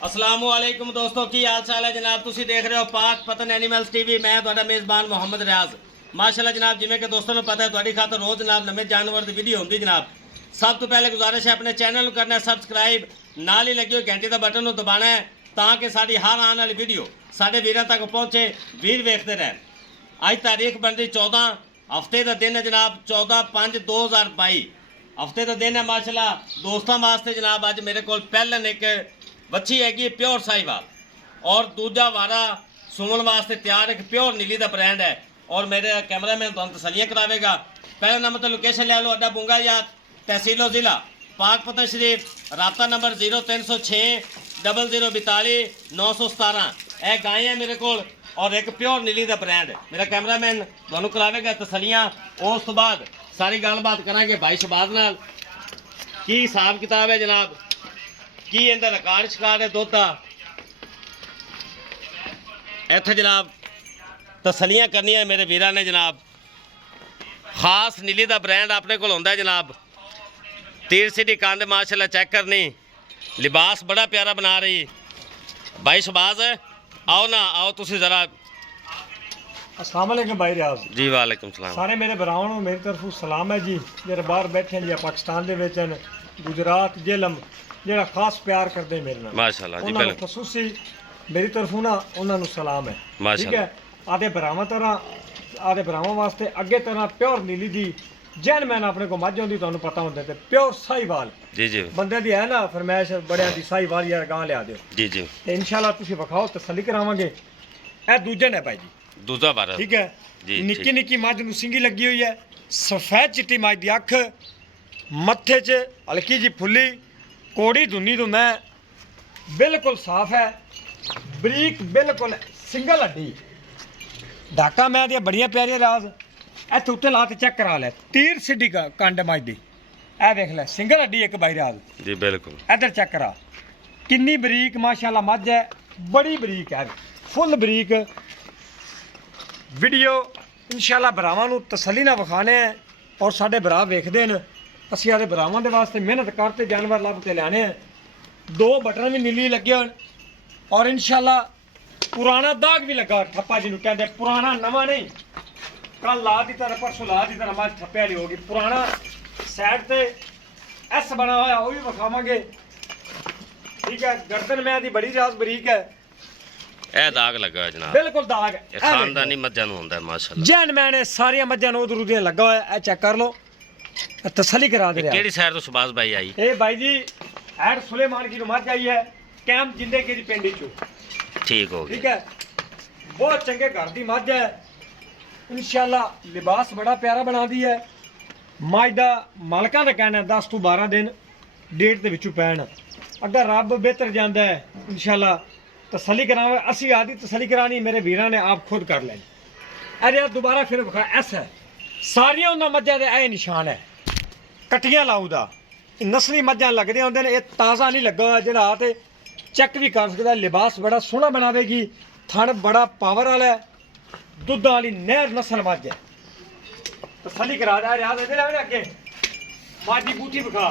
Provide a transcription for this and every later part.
अस्सलाम वालेकुम दोस्तों की हाल चाल है जनाब। तुसी देख रहे हो पाक पतन एनिमल्स टीवी। मैं तुहाडा मेज़बान मोहम्मद रियाज। माशाल्लाह जनाब, जिमें कि दोस्तों को पता है तुहाडी खातर रोज़ जनाब नवे जानवर की वीडियो होंदी जनाब। सब तो पहले गुजारिश है अपने चैनल को करना है सबसक्राइब, नाल ही लगी हुई घंटी का बटन को दबाना है ताकि साडी हर आने वाली वीडियो साडे वीरां तक पहुँचे, वीर वेखते रहन। अज तारीख बनती 14 हफ्ते का दिन है जनाब, 14/5/2022 हफ्ते का दिन है। माशाल्लाह दोस्तों वास्ते जनाब अज मेरे को पहलन एक बच्ची हैगी प्योर साहिवाल और दूजा वारा सुमन वास्ते तैयार एक प्योर नीली का ब्रांड है। और मेरे कैमरामैन तुम तसलियाँ करावेगा। पहला नंबर तो लोकेशन ले लो, अड्डा बुंगा याद, तहसीलो ज़िला पाकपतन शरीफ, रबता नंबर 0306 0042 917। यह गाय है मेरे को और एक प्योर नीली का ब्रांड। मेरा कैमरामैन तुहानू करावेगा तसलियाँ। उस तो बाद सारी गलबात करांगे भाई शहबाज नाल की हिसाब किताब है जनाब, की इंदा रिकार्ड शिकार है दुध का। इत्थे जनाब तसलियाँ करनी है मेरे वीरां ने जनाब। खास नीली का ब्रांड अपने को होंदा है जनाब। तीर सीढ़ी कंध माशाल्लाह चेक करनी, लिबास बड़ा प्यारा बना रही। भाई शहबाज आओ ना आओ तुसी जरा। अस्सलाम वालेकुम भाई रियाज जी वालेकुम सलाम। सारे मेरे भरावां नूं मेरी तरफों सलाम है जी। जेह्ड़े बाहर बैठे हैं जी पाकिस्तान दे विच हन, गुजरात जेलम जेड़ा खास प्यार करते हैं मेरे नाल माशाल्लाह जी उन्हां नूं बिल्कुल खसूसी मेरी तरफों ना उन्हां नूं सलाम है। ठीक माशाल्लाह है, आदे भरावां तरह आदे भरावां वास्ते अगे तरह प्योर नीली दी जैन मैन अपने को मझ होंदी तुहानूं पता होंदा ते प्योर साहिवाल जी जी बंदे दी है ना फरमाइश बड़ियां दी साहिवाल यार गां लिया दिओ जी जी। ते इंशाल्लाह तुसीं विखाओ तसल्ली करावांगे। ए दूजन है भाई जी, दूजा बार ठीक है। जी, निक्की ठीक। निक्की मझ नूं सिंगी लगी हुई है, सफेद चिट्टी मझ दी अख, मत्थे च हल्की जी फुल्ली, कोड़ी धुन्नी तो मैं बिल्कुल साफ है, बरीक बिल्कुल सिंगल हड्डी। डाका मैं दियां बड़ियां प्यारियां राज इत्थे उत्ते ला के चेक करा लै। तीर सिड्डी कंड मझ दी ए देख लै, सिंगल हड्डी एक बाई राज। जी बिल्कुल इधर चेक करा किन्नी बरीक माशाल्लाह मझ है, बड़ी बरीक है, फुल बरीक। वीडियो इंशाल्लाह भरावां नूं तसल्ली नाल विखाने हैं और साडे भरा वेखदे न। असीं आदे भरावां दे वास्ते मेहनत करते जानवर लभ के लैने हैं। दो बटन भी नीली लगे होन और इंशाल्लाह पुराना दाग भी लगा, ठप्पा जिन्हों कहते पुराना नवा नहीं। कल ला दी तरह परसों ला दी तरह मझ ठप्पे वाली होगी। पुराना साइड ते एस बना होया वो भी विखावांगे। ठीक है, गर्दन मैं दी बड़ी राज बरीक है, ए दाग लगा है जनाब। बिल्कुल दाग है। ये खानदानी मज्जां नूं हुंदा है माशाल्लाह। जैन मैंने सारिया मझां नूं उधर उधर लगा होया, ए चेक कर लो, तसल्ली करा दे रहा। केड़ी साइड तो शहबाज भाई आई? ए भाई जी ऐड सुलेमान की मझ आई है, कैंप जिंदे के पिंड चो। ठीक हो ठीक गया। है, बहुत चंगे घर की मझ है इंशाल्लाह। लिबास बड़ा प्यारा बना दी है। मझ का मालकां का कहना 10 ਤੋਂ 12 दिन डेट के विचों पैण। अगर रब बेहतर जाता है इंशाल्लाह तसल्ली करावे। असी आदि तसल्ली करानी मेरे वीरां ने आप खुद कर लेनी। अरे दोबारा फिर विखा ऐसा है सारिया उन्होंने मझां दे ए निशान है कट्टियां लाऊ दा। नस्ली मझां लगदे होंदे ने, ये ताज़ा नहीं लगा हुआ जेड़ा ते चेक भी कर सकता। लिबास बड़ा सोहना बनावेगी, थन बड़ा पावर वाला है, दुध वाली नहर नस्ल मझ है। तसल्ली करा दे याद इधर आवे अगे माजी बूठी विखा।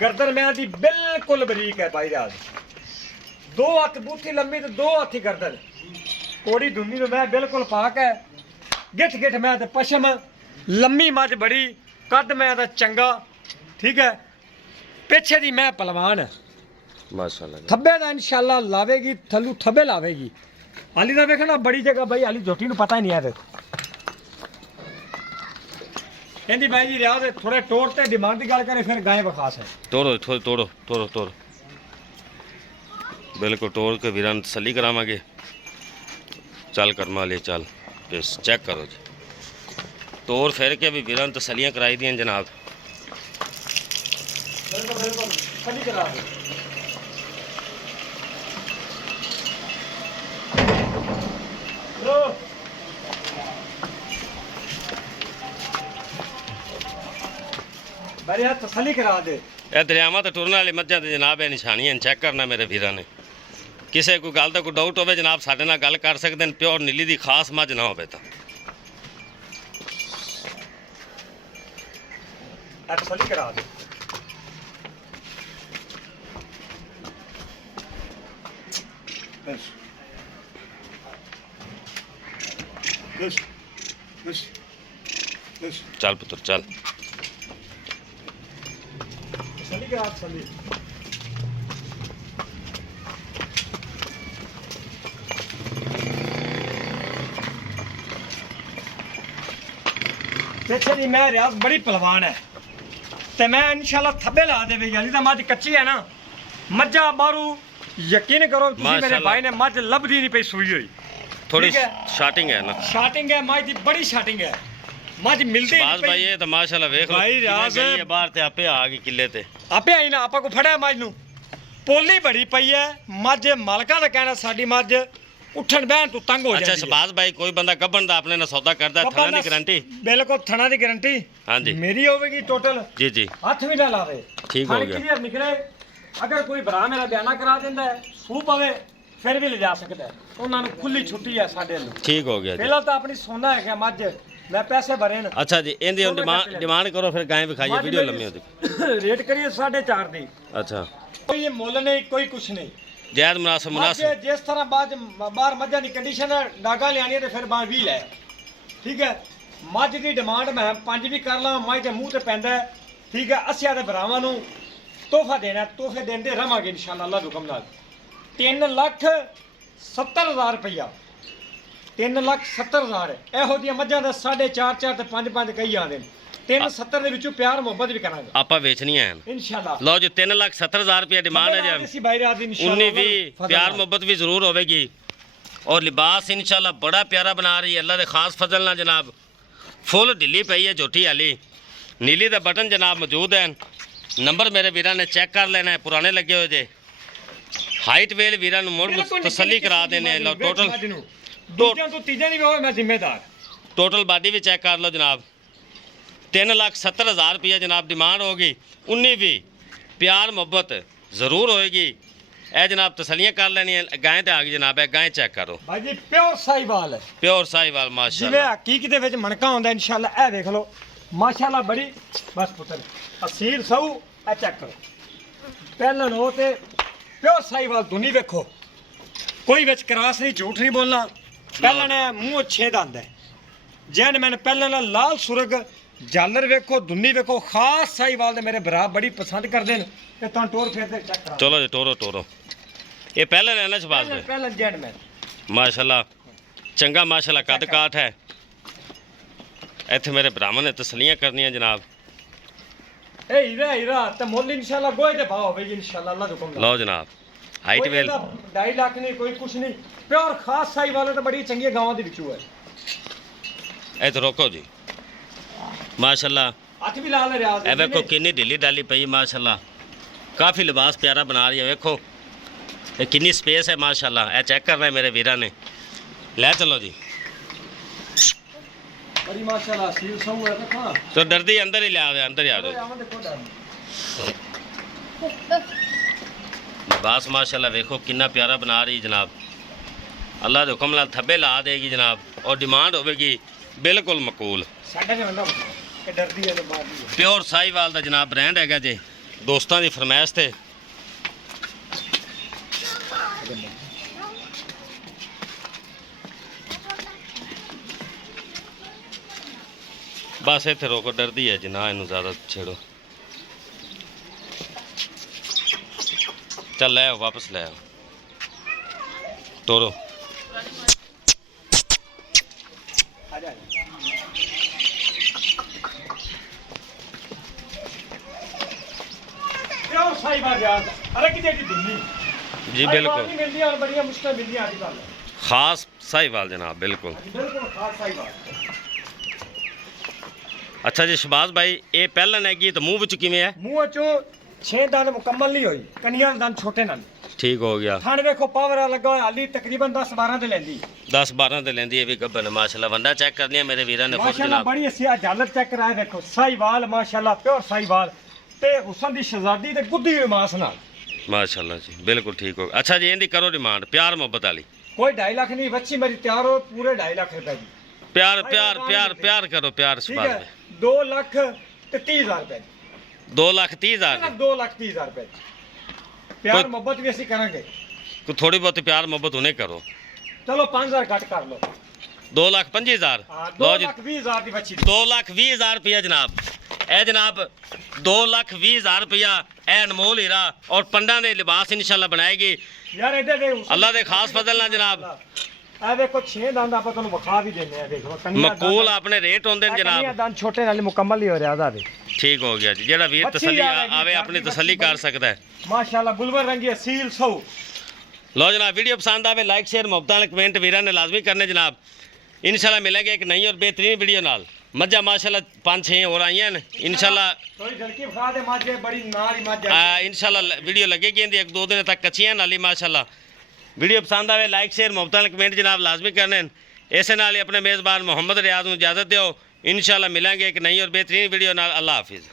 गर्दन मैं दी बिल्कुल बरीक है भाई राज, 2 हथ बूठी लंबी तो 2 हथ ही गर्दन। कोड़ी धुन्नी तो मैं बिल्कुल पाक है, गिठ गिठ मैं ते पशम, लम्मी मझ बड़ी, कद मैं दा चंगा। ठीक है, पिछे दी मैं पहलवान है, माशाल्लाह जी। थब्बे दा इंशाल्लाह लावेगी, थल्लू थब्बे लावेगी। हाली दा वेखना बड़ी जगह भाई, हाली झोटी नूं पता ही नहीं है। कहती भाई जी रियाज थोड़े टोर ते डिमांड की गल करे फिर गाय बखास है। तोड़ो थोड़ो तोड़ो तोड़ो तोड़ो बिल्कुल तोड़ के वीरान तसल्ली करावांगे। चल कर्मा ले चल बस चेक करो जी। तोड़ फिर के भी वीरान तसल्लियाँ कराई दियां जनाब। बिल्कुल बिल्कुल सही करा दे। लो बढ़िया तसल्ली करा दे। ਇਹ ਦਰਿਆਵਾਂ ਤੇ ਟੁਰਨ ਵਾਲੇ ਮੱਝਾਂ ਤੇ ਜਨਾਬ ਇਹ ਨਿਸ਼ਾਨੀਆਂ ਚੈੱਕ ਕਰਨਾ ਮੇਰੇ ਵੀਰਾਂ ਨੇ। ਕਿਸੇ ਕੋਈ ਗੱਲ ਦਾ ਕੋਈ ਡਾਊਟ ਹੋਵੇ ਜਨਾਬ ਸਾਡੇ ਨਾਲ ਗੱਲ ਕਰ ਸਕਦੇ ਨੇ। ਪਿਓਰ ਨੀਲੀ ਦੀ ਖਾਸ ਮੱਝ ਨਾ ਹੋਵੇ ਤਾਂ तसल्ली करा दे। बस बस बस बस चल पुत्र चल। सली का हाथ सली देखिए जी मैं रियाज बड़ी पहलवान है ते मैं इंशाल्लाह थब्बे ला देवे यानी तो मज कच्ची है ना मज्जा बारू यकीन करो तुसी मेरे माशाल्लाह। भाई ने मज लभदी नहीं पई सूई हुई थोड़ी ठीक है। शार्टिंग है ना शार्टिंग है मज दी बड़ी शार्टिंग है मज मिलदी बाज भाई ये तो माशाल्लाह वेख लो भाई किवें राज- गई है बाहर ते आपे आ गई किले ते। ਆਪੇ ਆਈ ਨਾ ਆਪਾਂ ਕੋ ਫੜਿਆ ਮੱਝ ਨੂੰ ਪੋਲੀ ਬੜੀ ਪਈ ਐ ਮੱਝ ਮਾਲਕਾਂ ਦਾ ਕਹਿਣਾ ਸਾਡੀ ਮੱਝ ਉੱਠਣ ਬਹਿਣ ਤੋਂ ਤੰਗ ਹੋ ਜਾਂਦੀ अच्छा ਹੈ शहबाज भाई कोई बंदा कब्बन दा अपने ना सौदा करदा है, थाना दी गारंटी। ਬਿਲਕੁਲ ਥਣਾ ਦੀ ਗਾਰੰਟੀ ਹਾਂਜੀ। ਮੇਰੀ ਹੋਵੇਗੀ ਟੋਟਲ जी जी ਹੱਥ ਵੀ ਨਾ ਲਾਵੇ ਠੀਕ ਹੋ ਗਿਆ। ਕਲੀਅਰ ਨਿਕਲੇ ਅਗਰ ਕੋਈ ਭਰਾ ਮੇਰਾ ਬਿਆਨਾ ਕਰਾ ਦਿੰਦਾ ਹੈ ਸੂ ਪਵੇ ਫਿਰ ਵੀ ਲਿਜਾ ਸਕਦਾ ਹੈ ਉਹਨਾਂ ਨੂੰ ਖੁੱਲੀ ਛੁੱਟੀ ਹੈ ਸਾਡੇ ਨੂੰ ठीक हो गया जी। ਪਹਿਲਾਂ ਤਾਂ ਆਪਣੀ ਸੋਨਾ ਹੈਗਾ ਮੱਝ ਮੈਂ ਪੈਸੇ ਭਰੇ ਨੇ अच्छा जी इनदी डिमांड करो फिर गाय विखाइए वीडियो लम्बी होती। ਰੇਟ ਕਰੀਏ 4.5 ਦੀ अच्छा ਕੋਈ ਮੁੱਲ ਨਹੀਂ ਕੋਈ ਕੁਛ ਨਹੀਂ जायद मुनासिब ਮੱਝ मुनासिब ਜਿਸ ਤਰ੍ਹਾਂ ਬਾਹਰ ਮੱਝਾਂ ਦੀ ਕੰਡੀਸ਼ਨ ਹੈ ਡਾਗਾ ਲਿਆਣੀ ਹੈ ਤੇ ਫਿਰ ਬਾਹਰ 20 ਲੈ ਠੀਕ ਹੈ ਮੱਝ ਦੀ ਡਿਮਾਂਡ ਮੈਂ 5 ਵੀ ਕਰ ਲਾਂ ਮੱਝ ਦੇ ਮੂੰਹ ਤੇ ਪੈਂਦਾ ਹੈ, ਠੀਕ ਹੈ ਅਸਿਆ ਦੇ ਭਰਾਵਾਂ ਨੂੰ ਤੋਹਫਾ ਦੇਣਾ ਤੋਹਫੇ ਦਿੰਦੇ ਰਵਾਂਗੇ ਇਨਸ਼ਾਅੱਲਾ ਅੱਲਾਹ ਦੇ ਹੁਕਮ ਨਾਲ 3,70,000 ਰੁਪਇਆ 3,70,000 ਇਹੋ ਜਿਹੀਆਂ ਮੱਝਾਂ ਦਾ 4.5 ਤੇ 5 ਕਈ ਆਉਂਦੇ ਨੇ 370 ਦੇ ਵਿੱਚੋਂ ਪਿਆਰ ਮੁਹੱਬਤ ਵੀ ਕਰਾਂਗੇ आपा बेचनियां हैं। ਇਨਸ਼ਾਅੱਲਾ लो जी 3,70,000 रुपया डिमांड है जी। ਅਸੀਂ ਬਾਈ ਰਾਤ ਦੀ ਇਨਸ਼ਾਅੱਲਾ 19-20 प्यार मोहब्बत भी जरूर होगी और लिबास इंशाल्लाह बड़ा प्यारा बना रही है अल्लाह के खास फजल ना जनाब। फुल ढिली पई है झोटी वाली नीली का बटन जनाब मौजूद है। नंबर मेरे वीर ने चेक कर लेना है पुराने लगे हुए जे हाइट वेल वीर मुड़ तसली करा देने लो टोटल ਦੂਜਿਆਂ ਤੋਂ ਤੀਜਾ ਨਹੀਂ ਹੋਵੇ ਮੈਂ ਜ਼ਿੰਮੇਦਾਰ टोटल बॉडी भी चेक कर लो जनाब। 3,70,000 रुपया जनाब डिमांड होगी 19-20 प्यार मोहब्बत ज़रूर होएगी। ए जनाब तसलियाँ कर लेनी है गाय ते आ गई जनाब है गाय चेक करो ਭਾਈ ਜੀ ਪਿਓਰ ਸਾਈਵਾਲ ਹੈ प्योर साहिवाल ਜਿਵੇਂ माशाल्लाह। ਹਕੀਕਤ ਦੇ ਵਿੱਚ ਮਣਕਾ ਹੁੰਦਾ ਇਨਸ਼ਾਅੱਲਾ ਇਹ ਦੇਖ ਲਓ ਮਾਸ਼ਾਅੱਲਾ ਬੜੀ ਬਸ ਪੁੱਤਰ ਅਸੀਲ ਸਹੂ ਇਹ ਚੈੱਕ ਕਰੋ ਪਹਿਲਾਂ ਉਹ ਤੇ ਪਿਓਰ ਸਾਈਵਾਲ ਦੁਨੀ ਵੇਖੋ ਕੋਈ ਵਿੱਚ ਕਰਾਸ ਨਹੀਂ ਝੂਠ ਨਹੀਂ ਬੋਲਣਾ ਪਹਿਲਾਂ ਨੇ ਮੂੰਹ ਛੇ ਦੰਦ ਹੈ ਜੈਨ ਮੈਨ ਪਹਿਲਾਂ ਨਾਲ ਲਾਲ ਸੁਰਗ ਜਾਲਰ ਵੇਖੋ ਦੁਨੀ ਵੇਖੋ ਖਾਸ ਸਾਈਵਾਲ ਦੇ ਮੇਰੇ ਭਰਾ ਬੜੀ ਪਸੰਦ ਕਰਦੇ ਨੇ ਤੇ ਤਾਂ ਟੋਰ ਫੇਰਦੇ ਚੈੱਕ ਕਰਾ चलो जी टोरो टोरो ये पहले रहना शहबाज भाई ਪਹਿਲਾਂ ਜੈਨ ਮੈਨ माशाल्लाह चंगा माशाल्लाह कद काठ है। इत्थे मेरे भरावां ने तसलियां करनियां जनाब। ਇਹ ਹੀਰਾ ਤੇ ਮੁੱਲ ਇਨਸ਼ਾਅੱਲਾ ਗੋਏ ਦੇ ਭਾਅ ਹੋਵੇਗੀ ਇਨਸ਼ਾਅੱਲਾ ਅੱਲਾਹ ਦੇ ਹੁਕਮ ਨਾਲ लो जनाब हाइट वेल 2.5 ਲੱਖ ਨਹੀਂ ਕੋਈ ਕੁਛ ਨਹੀਂ ਪਿਓਰ ਖਾਸ ਸਾਈ ਵਾਲੇ ਤਾਂ ਬੜੀ ਚੰਗੀਆਂ ਗਾਵਾਂ ਦੇ ਵਿੱਚੋਂ ਹੈ इधर रोको जी माशाल्लाह। ਹੱਥ ਵੀ ਲਾ ਲੈ ਰਿਆਜ਼ ए वेखो किन्नी ढिली डाली पई माशाल्लाह काफ़ी लिबास प्यारा बना रही है। वेखो ये किन्नी स्पेस है माशाल्लाह। ए चेक करना है मेरे वीरा ने ले चलो जी ਬੜੀ ਮਾਸ਼ਾਅੱਲਾ ਸੀਲ ਸਹੂ ਹੈ ਤਾਂ तो डरदी अंदर ही ले आओ अंदर ही आ जाओ। ਆਵਾਂ ਦੇ ਕੋਲ लिबास माशाल्लाह वेखो किन्ना प्यारा बना रही जनाब। अल्लाह के हुक्म नाल थब्बे ला देगी जनाब और डिमांड होगी बिल्कुल मकूल। ਸਾਡਾ ਨਹੀਂ ਹੁੰਦਾ ਕਿ ਡਰਦੀ ਹੈ ਤੇ ਬਾਹਰ ਦੀ प्योर साहिवाल का जनाब ब्रांड है जी दोस्तों की फरमाइश से। बस इतने रोको डरदी है जी ना इनू ज़्यादा छेड़ो। चल ले आओ वापस ले आओ तोड़ो। ਆ ਜਾ ਪਿਓਰ ਸਾਈ ਵਾਲ ਰਿਆਜ਼ ਅਰੇ ਕਿਤੇ ਦੀ ਦੁਨੀ जी बिल्कुल ਨਹੀਂ ਮਿਲਦੀ ਔਰ ਬੜੀਆਂ ਮੁਸ਼ਕਲ ਮਿਲਦੀਆਂ ਅੱਜ ਕੱਲ੍ਹ खास साहिवाल जनाब बिल्कुल। ਬਿਲਕੁਲ ਖਾਸ ਸਾਈ ਵਾਲ अच्छा जी शहबाज भाई ये पहलन हैगी तो मूँह विच किवें है? ਮੂੰਹ ਚੋਂ 6 ਦੰਦ ਮੁਕੰਮਲ ਨਹੀਂ ਹੋਈ ਕੰਨੀਆਂ ਦੇ ਦੰਦ ਛੋਟੇ ਨਾਲ ठीक हो गया ਥਣ ਵੇਖੋ ਪਾਵਰ ਲੱਗਾ ਹੋਇਆ ਹਾਲੀ ਤਕਰੀਬਨ 10-12 ਤੇ ਲੈਂਦੀ 10-12 ਤੇ ਲੈਂਦੀ ਹੈ ਵੀ ਗੱਬਨ ਮਾਸ਼ਾਅੱਲਾ ਵੰਡਾ ਚੈੱਕ ਕਰ ਲਿਆ ਮੇਰੇ ਵੀਰਾਂ ਨੇ ਖੁਦ ਮਾਸ਼ਾਅੱਲਾ ਜਨਾਬ। ਬੜੀ ਅਸੀਂ ਆ ਜਾਲਰ ਚੈੱਕ ਕਰਾਏ ਵੇਖੋ ਸਾਈਵਾਲ ਮਾਸ਼ਾਅੱਲਾ ਪਿਓਰ ਸਾਈਵਾਲ ਤੇ ਹੁਸਨ ਦੀ ਸ਼ਹਜ਼ਾਦੀ ਤੇ ਗੁੱਦੀ ਹੋਈ ਮਾਸ ਨਾਲ माशाल्लाह जी बिल्कुल ठीक हो। अच्छा जी इनकी करो डिमांड प्यार मोहब्बत वाली। ਕੋਈ 2.5 ਲੱਖ ਨਹੀਂ ਬੱਚੀ ਮੇਰੀ ਤਿਆਰ ਹੋ ਪੂਰੇ 2.5 ਲੱਖ ਰੁਪਏ ਦੀ प्यार प्यार प्यार प्यार करो प्यार ਠੀਕ शहबाज ਹੈ भाई। 2 ਲੱਖ ਤੇ 30,000 ਰੁਪਏ ਦੀ 2,30,000 2 ਲੱਖ 30,000 ਰੁਪਏ ਦੀ ਪਿਆਰ ਕੋਈ- ਮੁਹੱਬਤ ਵੀ ਅਸੀਂ ਕਰਾਂਗੇ ਕੋਈ ਥੋੜੀ ਬਹੁਤੀ ਪਿਆਰ ਮੁਹੱਬਤ ਹੁਣੇ ਕਰੋ। ਚਲੋ 5000 ਘੱਟ ਕਰ ਲਓ। 2,25,000 ਹਾਂ ਲਓ ਜੀ 2,20,000 ਦੀ ਬੱਚੀ 2,20,000 ਰੁਪਇਆ ਜਨਾਬ। ਇਹ ਜਨਾਬ 2,20,000 ਰੁਪਇਆ ਇਹ ਅਨਮੋਲ ਹੀਰਾ ਔਰ ਪੰਡਾਂ ਦੇ ਲਿਬਾਸ ਇਨਸ਼ਾਅੱਲਾ ਬਣਾਏਗੀ ਯਾਰ ਇੱਧਰ ਦੇ ਅੱਲਾ ਦੇ ਖਾਸ ਫਜ਼ਲ ਨਾਲ ਜਨਾਬ। ਇਹ ਦੇਖੋ 6 ਦੰਦ ਆਪਾਂ ਤੁਹਾਨੂੰ ਵਿਖਾ ਵੀ ਦਿੰਦੇ ਆ। ਦੇਖੋ ਕੰਨੀਆਂ ਮਕੂਲ ਆਪਣੇ ਰੇਟ ਹੁੰਦੇ ਨੇ ਕੰਨੀਆਂ ਜਨਾਬ। ਦੰਦ ਛੋਟੇ ਨਾਲ ਮੁਕੰਮਲ ਹੀ ਹੋ ਰਿਹਾ ਦਾ ਵੇ। ਠੀਕ ਹੋ ਗਿਆ ਜੀ। ਜਿਹੜਾ ਵੀਰ ਬੱਚੀ ਤਸੱਲੀ ਯਾਰ ਹੈਗੀ, ਆਵੇ ਆਪਣੀ ਬੱਚੀ ਤਸੱਲੀ ਕਰ ਸਕਦਾ ਹੈ। ਮਾਸ਼ਾਅੱਲਾ ਗੁਲਬਰ ਰੰਗੀ ਅਸੀਲ ਸੋ। ਲਓ ਜਨਾਬ ਵੀਡੀਓ ਪਸੰਦ ਆਵੇ ਲਾइक शेयर ਮੁਹੱਬਤਾਂ ਨਾਲ ਕਮੈਂਟ ਵੀਰਾਂ ਨੇ ਲਾਜ਼ਮੀ ਕਰਨੇ ਜਨਾਬ। ਇਨਸ਼ਾਅੱਲਾ ਮਿਲਾਂਗੇ ਇੱਕ ਨਈ ਔਰ बेहतरीन ਵੀਡੀਓ ਨਾਲ। ਮੱਝਾਂ ਮਾਸ਼ਾਅੱਲਾ 5-6 ਹੋਰ ਆਈਆਂ ਨੇ ਇਨਸ਼ਾਅੱਲਾ। ਥੋੜੀ ਝਲਕੀ ਵਿਖਾ ਦੇ ਮਾਝੇ ਬੜੀ ਨਾਲ ਹੀ ਮੱਝ ਹੈ। ਇਨਸ਼ਾਅੱਲਾ ਵੀਡੀਓ ਲੱਗੇਗੀ ਇਹਦੀ 1-2 ਦਿਨ ਤੱਕ ਕੱਚੀਆਂ ਨਾਲੀ ਮਾਸ਼ਾਅੱਲਾ। ਵੀਡੀਓ ਪਸੰਦ ਆਵੇ ਲਾइक शेयर ਮੁਹੱਬਤਾਂ ਨਾਲ ਕਮੈਂਟ ਜਨਾਬ ਲਾਜ਼ਮੀ ਕਰਨੇ। ਇਸੇ ਨਾਲ ਹੀ ਆਪਣੇ ਮੇਜ਼ਬਾਨ ਮੁਹੰਮਦ ਰਿਆਜ਼ ਨੂੰ ਇਜਾਜ਼ਤ ਦਿਓ। ਇਨਸ਼ਾਅੱਲਾ ਮਿਲਾਂਗੇ ਇੱਕ ਨਈ ਔਰ बेहतरीन ਵੀਡੀਓ ਨਾਲ। ਅੱਲਾ ਹਾਫਿਜ਼।